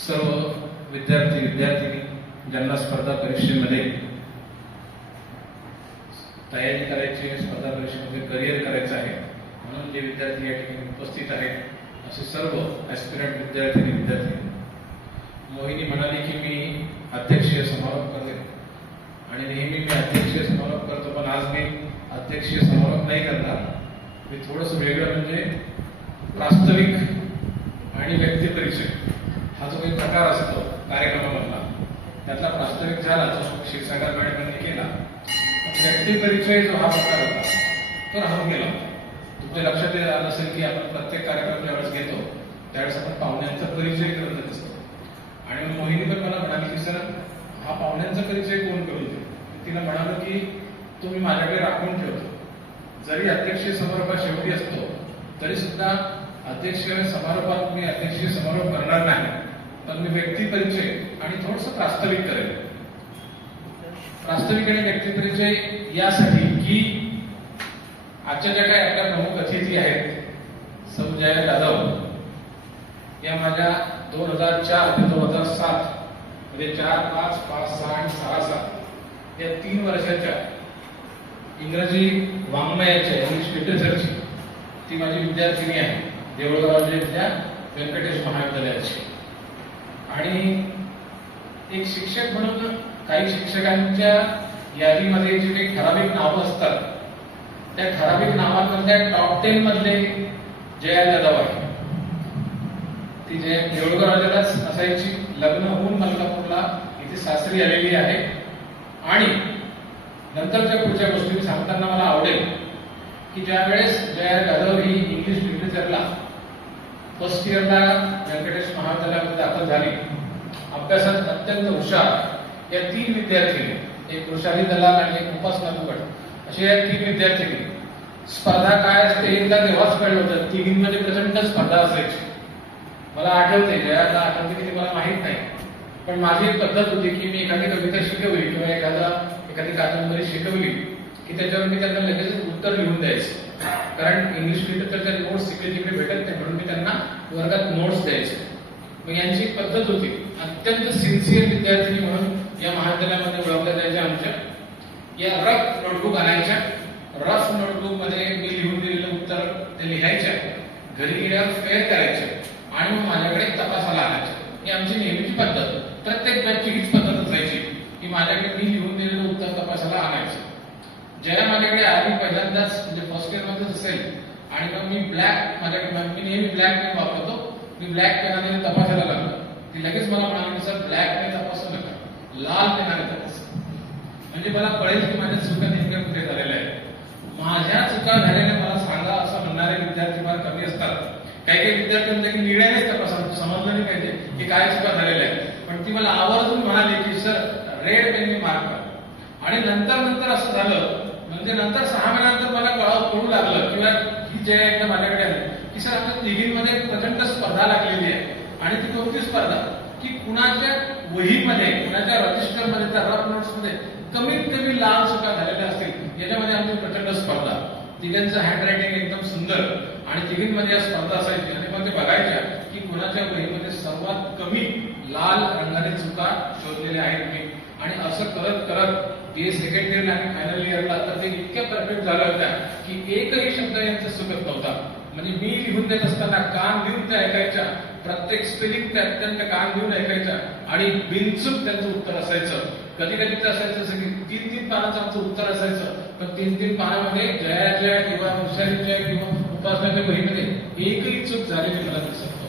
सर्व विद्यार्थी विद्यार्थिनी ज्यांना स्पर्धा परीक्षेमध्ये तयारी करायची आहे स्पर्धा परीक्षेमध्ये करिअर करायचं आहे म्हणून जे विद्यार्थी या ठिकाणी उपस्थित आहेत असे सर्व ॲस्पिरंट विद्यार्थी विद्यार्थी मोहिनी म्हणाली की मी अध्यक्षीय समारोप करते. आणि नेहमी मी अध्यक्षीय समारोप करतो पण आज मी अध्यक्षीय समारोप नाही करणार. मी थोडंसं वेगळं म्हणजे प्रास्ताविक आणि व्यक्तिपरीक्षक हा जो काही प्रकार असतो कार्यक्रमामधला त्यातला प्रास्ताविक झाला जो क्षीरसागर मॅडमांनी केला व्यक्ती व्यक्तिपरिचय जो हा प्रकार होता तो राहून गेला तुमच्या लक्षात येत आलं असेल की आपण प्रत्येक कार्यक्रम ज्यावेळेस घेतो त्यावेळेस आपण पाहुण्यांचा परिचय करून असतो. आणि मोहिनी पण मला म्हणाली की सर हा पाहुण्यांचा परिचय कोण करून देईल? तिला म्हणालो की तुम्ही माझ्याकडे राखून ठेवतो. जरी अध्यक्षीय समारोपा शेवटी असतो तरी सुद्धा अध्यक्षीय समारोपात मी अध्यक्षीय समारोप करणार नाही. तर मी व्यक्ती परिचय आणि थोडस प्रास्ताविक करेल प्रास्ताविक आणि व्यक्ती परिचय यासाठी की आजच्या ज्या काही आपल्या प्रमुख अतिथी आहेत सौ जया जाधव या माझ्या दोन हजार चार ते दोन हजार सात म्हणजे चार पाच पाच सहा आणि सहा सात या तीन वर्षाच्या इंग्रजी वाङ्मयाच्या इंग्लिश लिटरेचरची ती माझी विद्यार्थिनी आहे देऊळगाव इथल्या व्यंकटेश महाविद्यालयाची. आणि एक शिक्षक म्हणून काही शिक्षकांच्या यादीमध्ये जे काही ठराविक नावं असतात त्या ठराविक नावांमधल्या टॉप टेन मधले जया जाधव आहे ती जय देऊळगाव राजालाच असायची. लग्न होऊन मलकापूरला इथे सासरी आलेली आहे. आणि नंतरच्या पुढच्या गोष्टी सांगताना मला आवडेल की ज्या वेळेस जया जाधव ही इंग्लिश लिटरेचरला फर्स्ट इयरला व्यंकटेश महाविद्यालयामध्ये दाखल झाली. अभ्यासात अत्यंत हुशार. या तीन विद्यार्थिनी एक वृषाली दलाल आणि एक उपासना दुगड असे या तीन विद्यार्थिनी स्पर्धा काय असते एकदा तेव्हाच कळलं होतं. तिघींमध्ये प्रचंड स्पर्धा असायची. मला आठवते जयाला आठवते की मला माहीत नाही. पण माझी एक पद्धत होती की मी एखादी कविता शिकवली किंवा एखादा एखादी कादंबरी शिकवली की त्याच्यावर मी त्यांना लगेच उत्तर लिहून द्यायचं. कारण इंग्लिश लिटरेचरच्या नोट्स इकडे तिकडे भेटत नाही म्हणून मी त्यांना वर्गात नोट्स द्यायचे. मग यांची एक पद्धत होती. अत्यंत सिन्सिअर विद्यार्थिनी म्हणून या महाविद्यालयामध्ये ओळखल्या जायच्या आमच्या. या रफ नोटबुक आणायच्या. रफ नोटबुकमध्ये मी लिहून दिलेलं उत्तर ते लिहायच्या. घरी गेल्यावर फेअर करायचे. आणि मग माझ्याकडे तपासाला आणायचे. ही आमची नेहमीची पद्धत. प्रत्येक बॅचची हीच पद्धत असायची. की माझ्याकडे मी लिहून दिलेलं उत्तर तपासाला आणायचं. ज्याला माझ्याकडे आधी पहिल्यांदाच म्हणजे फर्स्ट इयर मध्येच असेल आणि मग मी ब्लॅक माझ्याकडे मी नेहमी ब्लॅक पेन वापरतो. मी ब्लॅक पेनाने तपासायला लागलो. ती लगेच मला म्हणाली सर ब्लॅक पेन तपासू नका. लाल पेनाने तपास म्हणजे मला कळेल की माझ्या चुका नेमक्या कुठे झालेल्या आहेत. माझ्या चुका झालेल्या मला सांगा असं म्हणणारे विद्यार्थी फार कमी असतात. काही काही विद्यार्थी म्हणतात की निर्णयानेच तपासा समजलं नाही पाहिजे की काय चुका झालेल्या आहेत. पण ती मला आवर्जून म्हणाली की सर रेड पेनने मार्क करा. आणि नंतर नंतर असं झालं म्हणजे नंतर सहा महिन्यानंतर मला कळाव कळू लागलं. किंवा ही जे एकदा माझ्याकडे आली की सर आता तिघींमध्ये प्रचंड स्पर्धा लागलेली आहे. आणि ती कोणती स्पर्धा? की कुणाच्या वहीमध्ये कुणाच्या रजिस्टरमध्ये त्या रफ नोट्समध्ये कमीत कमी लाल चुका झालेल्या असतील. याच्यामध्ये आमची प्रचंड स्पर्धा. तिघांचं हँड रायटिंग एकदम सुंदर. आणि तिघींमध्ये या स्पर्धा असायची. आणि मग ते बघायच्या की कुणाच्या वहीमध्ये सर्वात कमी लाल रंगाने चुका शोधलेल्या आहेत. मी आणि असं करत करत बी ए सेकंड इयर आणि फायनल इयरला तर ते इतक्या परफेक्ट झाल्या होत्या की एकही शब्द यांचा चुकत नव्हता. म्हणजे मी लिहून देत असताना कान देऊन त्या ऐकायच्या प्रत्येक स्पेलिंग त्या अत्यंत कान देऊन ऐकायच्या आणि बिनचूक त्यांचं उत्तर असायचं. कधी कधी तर असायचं असं की तीन तीन पानाचं आमचं उत्तर असायचं. पण तीन तीन पानामध्ये जयाच्या किंवा हुशारीच्या किंवा उपासनाच्या वहीमध्ये एकही चूक झालेली मला दिसत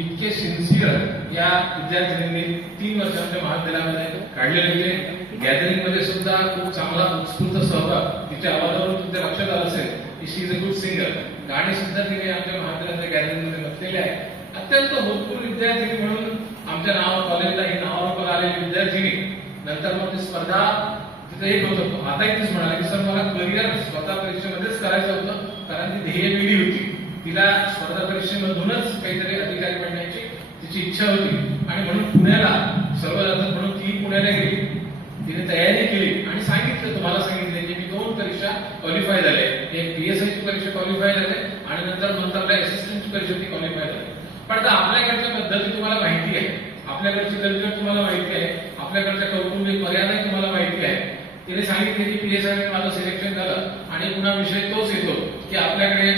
इतके सिन्सिअर या विद्यार्थिनींनी तीन वर्षांच्या महाविद्यालयामध्ये काढलेले होते. गॅदरिंगमध्ये सुद्धा खूप चांगला उत्स्फूर्त सहभाग तिच्या आवाजावरून तुमच्या लक्षात आलं असेल की she is a good singer गाणी सुद्धा तिने आमच्या महाविद्यालयाच्या गॅदरिंगमध्ये बसलेले आहे अत्यंत भरपूर विद्यार्थिनी म्हणून आमच्या नाव कॉलेजला ही नावावर आलेली विद्यार्थिनी. नंतर मग ती स्पर्धा तिथे एक होत. होतं आता इथेच म्हणाला की सर मला करिअर स्वतः परीक्षेमध्येच करायचं होतं कारण ती ध्येय पिढी होती. तिला स्पर्धा परीक्षेमधूनच काहीतरी अधिकारी बनण्याची तिची इच्छा होती. आणि म्हणून पुण्याला सर्व जातात म्हणून ती पुण्याला गेली. तिने तयारी केली आणि सांगितलं तुम्हाला सांगितले की मी दोन परीक्षा क्वालिफाय झाले. एक पीएसआय ची परीक्षा क्वालिफाय झाले आणि नंतर मंत्रालय असिस्टंटची परीक्षा ती क्वालिफाय झाली. पण आता आपल्याकडच्या पद्धती तुम्हाला माहिती आहे. आपल्याकडची कल्चर तुम्हाला माहिती आहे. आपल्याकडच्या कौटुंबिक मर्यादा तुम्हाला माहिती आहे. तिने सांगितले की पी एस आय माझं सिलेक्शन झालं आणि पुन्हा विषय तोच येतो की आपल्याकडे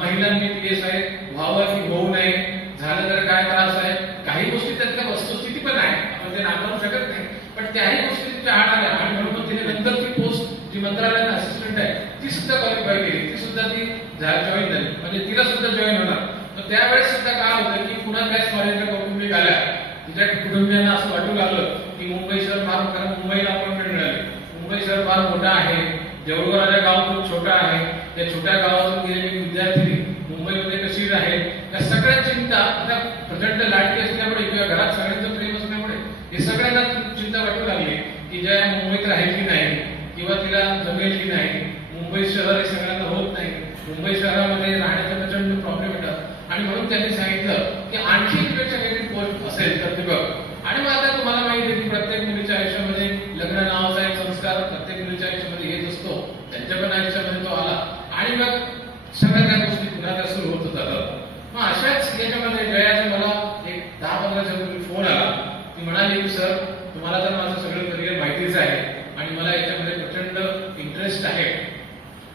महिलांनी केस आहे भावाची व्हावं की होऊ नये. झालं तर काय त्रास आहे? काही गोष्टी त्यातल्या वस्तुस्थिती पण आहे. आपण ते नाकारू शकत नाही. पण त्याही गोष्टी तिच्या आड आल्या आणि म्हणून तिने नंतर ती पोस्ट जी मंत्रालयात असिस्टंट आहे ती सुद्धा क्वालिफाय केली. ती सुद्धा ती जॉईन झाली. म्हणजे तिला सुद्धा जॉईन होणार. तर त्यावेळेस सुद्धा काय होतं की पुन्हा त्याच कॉलेजच्या कौटुंबिक आल्या. तिच्या कुटुंबियांना असं वाटू लागलं की मुंबई शहर फार कारण मुंबईला अपॉइंटमेंट मिळाली. मुंबई शहर फार मोठं आहे. देऊळगाव गाव खूप छोटा आहे. त्या छोट्या गावातून गेलेली विद्यार्थी मुंबईमध्ये कशी राहील? या सगळ्या चिंता आता प्रचंड लाटकी असल्यामुळे किंवा घरात सगळ्यांचं प्रेम असल्यामुळे हे सगळ्यांना चिंता वाटू लागली की ज्या मुंबईत राहील की नाही किंवा तिला जमेल की नाही मुंबई शहर हे सगळ्यांना होत नाही. मुंबई शहरामध्ये राहण्याचा प्रचंड प्रॉब्लेम येतात. आणि म्हणून त्यांनी सांगितलं की आणखी वेगळी पोस्ट असेल तर ते बघ आणि मग आता तुम्हाला माहिती आहे की प्रत्येक मुलीच्या आयुष्यामध्ये लग्न नावाचा एक संस्कार प्रत्येक मुलीच्या आयुष्यामध्ये येत असतो त्यांच्या पण आयुष्यामध्ये तो आला आणि मग सगळ्या त्या गोष्टी पुन्हा त्या सुरू होत जातात मग अशाच याच्यामध्ये जयाचा मला एक दहा पंधरा दिवसापूर्वी फोन आला ती म्हणाली की सर तुम्हाला तर माझं सगळं करिअर माहितीच आहे आणि मला याच्यामध्ये प्रचंड इंटरेस्ट आहे.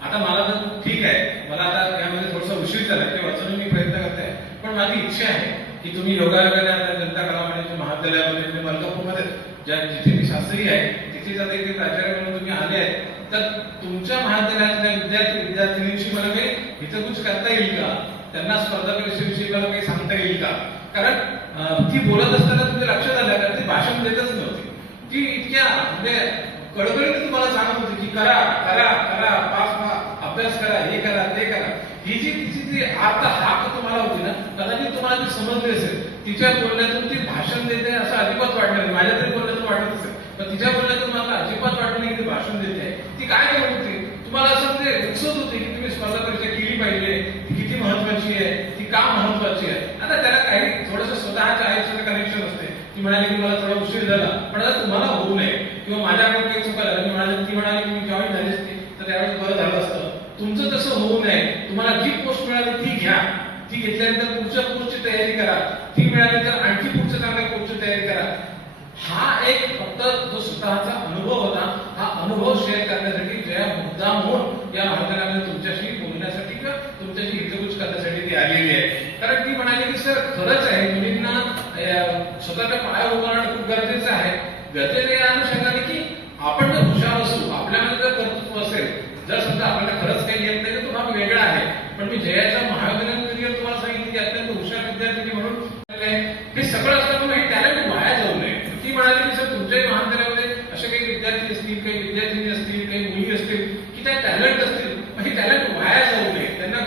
आता मला तर ठीक आहे. मला आता त्यामध्ये थोडासा उशीर झाला ते वाचून मी प्रयत्न करत आहे. पण माझी इच्छा आहे की तुम्ही योगायोगाने जनता कला वाणिज्य महाविद्यालयामध्ये म्हणजे मलकापूरमध्ये ज्या जिथे मी शास्त्री आहे तिथे जाते ते प्राचार्य म्हणून तुम्ही आले आहेत तर तुमच्या महाविद्यालयातल्या विद्यार्थी विद्यार्थिनींशी मला काही हितगुज करता येईल का? त्यांना स्पर्धा परीक्षेविषयी मला काही सांगता येईल का? कारण ती बोलत असताना तुमच्या लक्षात आलं कारण ती भाषण देतच नव्हती. ती इतक्या म्हणजे कडकडीत तुम्हाला सांगत होते की करा करा करा पास व्हा अभ्यास करा हे करा ते करा. ही जी तिची जी आता हाक तुम्हाला होती ना कदाचित तुम्हाला ती समजली असेल. तिच्या बोलण्यातून ती भाषण देते असं अजिबात वाटलं नाही. माझ्या तरी बोलण्यातून वाटत असेल. पण तिच्या बोलण्यातून मला अजिबात वाटलं नाही की ती भाषण देते. ती काय करत होती? तुम्हाला असं ते उत्सुक होते की तुम्ही स्पर्धा परीक्षा केली पाहिजे. ती किती महत्वाची आहे? ती का महत्वाची आहे? आता त्याला काही थोडस स्वतःच्या आयुष्याचं कनेक्शन असते. ती म्हणाली की मला थोडा उशीर झाला. पण आता तुम्हाला होऊ नये. किंवा माझ्या काही चुका झाल्या मी म्हणाले ती म्हणाली की मी जॉईन झाली असते तर त्यावेळेस बरं झालं असतं. तुमचं तसं होऊ नये. तुम्हाला जी पोस्ट मिळाली ती घ्या. ती घेतल्यानंतर पुढच्या पोस्टची तयारी करा. ती मिळाली तर आणखी पुढच्या चांगल्या पोस्टची तयारी करा. हा एक फक्त जो स्वतःचा अनुभव होता हा अनुभव शेअर करण्यासाठी जया मुद्दाम म्हणून या मार्गाने तुमच्याशी बोलण्यासाठी किंवा तुमच्याशी हितगुज करण्यासाठी ती आलेली आहे. कारण ती म्हणाली की सर खरंच आहे. मुलींना स्वतःच्या पायावर उभारणं खूप गरजेचं आहे. गरजेचं या अनुषंगाने की आपण जर हुशार असू आपल्यामध्ये जर कर्तृत्व असेल जर समजा आपल्याला खरंच काही येत नाही तर तो भाग वेगळा आहे पण मी जयाच्या महाविद्यालयीन करिअर तुम्हाला सांगितलं की अत्यंत हुशार विद्यार्थी म्हणून आहे. हे सगळं असताना हे टॅलेंट वाया जाऊ नये ती म्हणाली की सर तुमच्याही महाविद्यालयामध्ये असे काही विद्यार्थी असतील काही विद्यार्थिनी असतील काही मुली असतील की त्या टॅलेंट असतील मग हे टॅलेंट वाया जाऊ नये त्यांना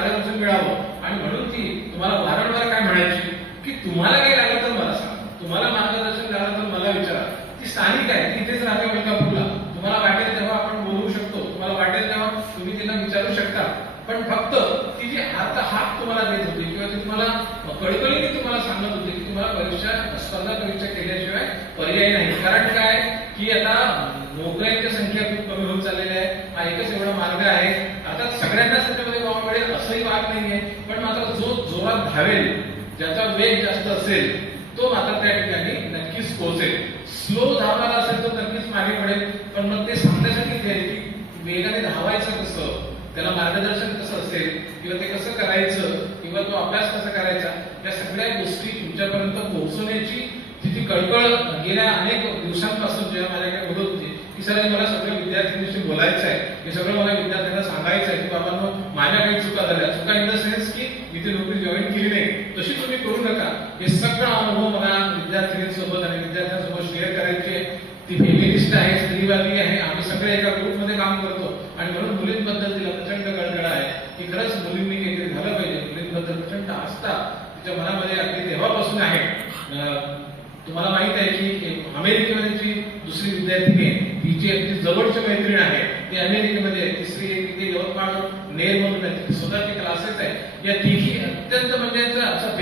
मार्गदर्शन मिळावं? आणि म्हणून ती तुम्हाला वारंवार काय म्हणायची? की तुम्हाला काही लागलं तर मला सांगा. तुम्हाला मार्गदर्शन झालं तर मला विचारा. ती स्थानिक आहे तिथेच राहते मलकापूरला तुम्हाला वाटेल तेव्हा आपण बोलवू शकतो. तुम्हाला वाटेल तेव्हा तुम्ही तिला विचारू शकता. पण फक्त ती जी आता हात तुम्हाला देत होती किंवा ती तुम्हाला कळकळीने तुम्हाला सांगत होती की तुम्हाला परीक्षा स्पर्धा परीक्षा केल्याशिवाय पर्याय नाही. कारण काय? की आता नोकऱ्यांच्या संख्या खूप कमी होत चाललेली आहे. हा एकच एवढा मार्ग आहे. सगळ्यांना त्याच्यामध्ये वाव मिळेल असंही वाद नाहीये. पण मात्र जो जोरात धावेल ज्याचा वेग जास्त असेल तो मात्र त्या ठिकाणी नक्कीच पोहोचेल. स्लो धावणारा असेल तर नक्कीच मागे पडेल. पण मग ते सांगण्यासाठी ते की वेगाने धावायचं कसं त्याला मार्गदर्शन कसं असेल किंवा ते कसं करायचं किंवा तो अभ्यास कसा करायचा या सगळ्या गोष्टी तुमच्यापर्यंत पोहोचवण्याची तिची कळकळ गेल्या अनेक दिवसांपासून जेव्हा माझ्याकडे बोलत होती. की सर मला सगळ्या विद्यार्थ्यांशी बोलायचं आहे हे सगळं मला विद्यार्थ्यांना सांगायचं आहे की बाबा माझ्या काही चुका झाल्या. चुका इन द सेन्स की मी ती नोकरी जॉईन केली नाही. तशी तुम्ही करू नका. हे सगळं अनुभव मला विद्यार्थिनींसोबत आणि विद्यार्थ्यांसोबत शेअर करायची. आहे ती फेमिनिस्ट आहे स्त्रीवादी आहे. आम्ही सगळे एका ग्रुपमध्ये काम करतो. आणि म्हणून मुलींबद्दल तिला प्रचंड कळकळ आहे. की खरंच मुलींनी काहीतरी झालं पाहिजे. मुलींबद्दल प्रचंड आस्था तिच्या मनामध्ये अगदी तेव्हापासून आहे. अं, तुम्हाला माहीत आहे की अमेरिकेमध्ये जी दुसरी विद्यार्थिनी आहे तिची अगदी जवळची मैत्रीण आहे ती अमेरिकेमध्ये आहे तिसरी एक तिथे यवतमाळ नेर म्हणून आहे. तिथे स्वतःचे क्लासेस आहे. या तिघी अत्यंत म्हणजे असा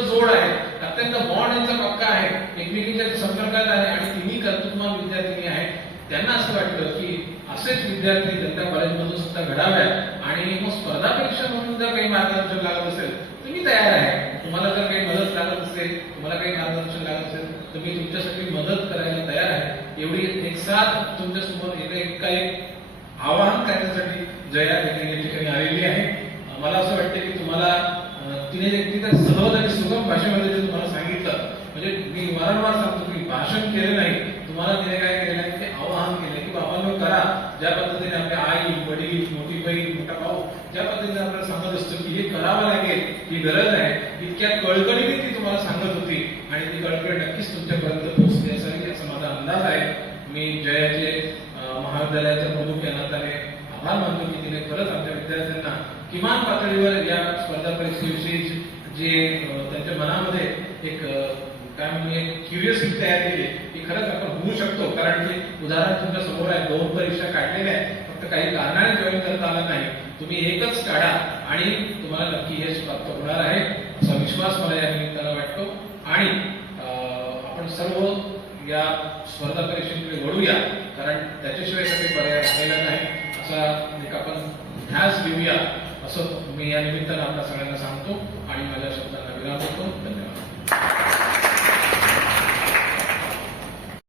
जोड आहे अत्यंत बॉन्ड यांचा पक्का आहे. एकमेकींच्या संपर्कात आहे आणि तिन्ही कर्तृत्ववान विद्यार्थिनी आहेत. त्यांना असं वाटलं की असेच विद्यार्थी त्यांच्या कॉलेजमधून सुद्धा घडाव्या आणि मग स्पर्धा परीक्षा म्हणून जर काही मार्गदर्शन लागत असेल तर मी तयार आहे. तुम्हाला जर काही मदत लागत असेल तुम्हाला काही मार्गदर्शन लागत असेल तर मी तुमच्यासाठी मदत करायला तयार आहे. एवढी एक साथ तुमच्यासमोर एका एक आवाहन करण्यासाठी जया देखील या ठिकाणी आलेली आहे. मला असं वाटतं की तुम्हाला तिने एक तर सहज आणि सुगम भाषेमध्ये जे तुम्हाला सांगितलं म्हणजे मी वारंवार सांगतो की भाषण केलं नाही. तुम्हाला तिने काय ज्या पद्धतीने आपल्या आई वडील मोठी बहीण मोठा भाऊ ज्या पद्धतीने आपल्याला सांगत असतो की हे करावं लागेल ही गरज आहे इतक्या कळकळीने ती तुम्हाला सांगत होती आणि ती कळकळ नक्कीच तुमच्यापर्यंत पोहोचली असावी याचा माझा अंदाज आहे. मी जयाचे महाविद्यालयाच्या महाविद्यालयाचा प्रमुख या नात्याने आभार मानतो की तिने खरंच आमच्या विद्यार्थ्यांना किमान पातळीवर या स्पर्धा परीक्षेविषयी जे त्यांच्या मनामध्ये एक त्यामुळे काय तयार केली की खरंच आपण होऊ शकतो. कारण की उदाहरण तुमच्यासमोर आहे दोन परीक्षा काढलेल्या आहेत. फक्त काही कारणाने जॉईन करता आला नाही. तुम्ही एकच काढा आणि तुम्हाला नक्की यश प्राप्त होणार आहे. असा विश्वास मला या निमित्तानं वाटतो. आणि अं, आपण सर्व या स्पर्धा परीक्षेकडे वळूया. कारण त्याच्याशिवाय काही पर्याय राहिलेला नाही. असा एक आपण ध्यास घेऊया असं मी या निमित्तानं आपल्या सगळ्यांना सांगतो आणि माझ्या शब्दांना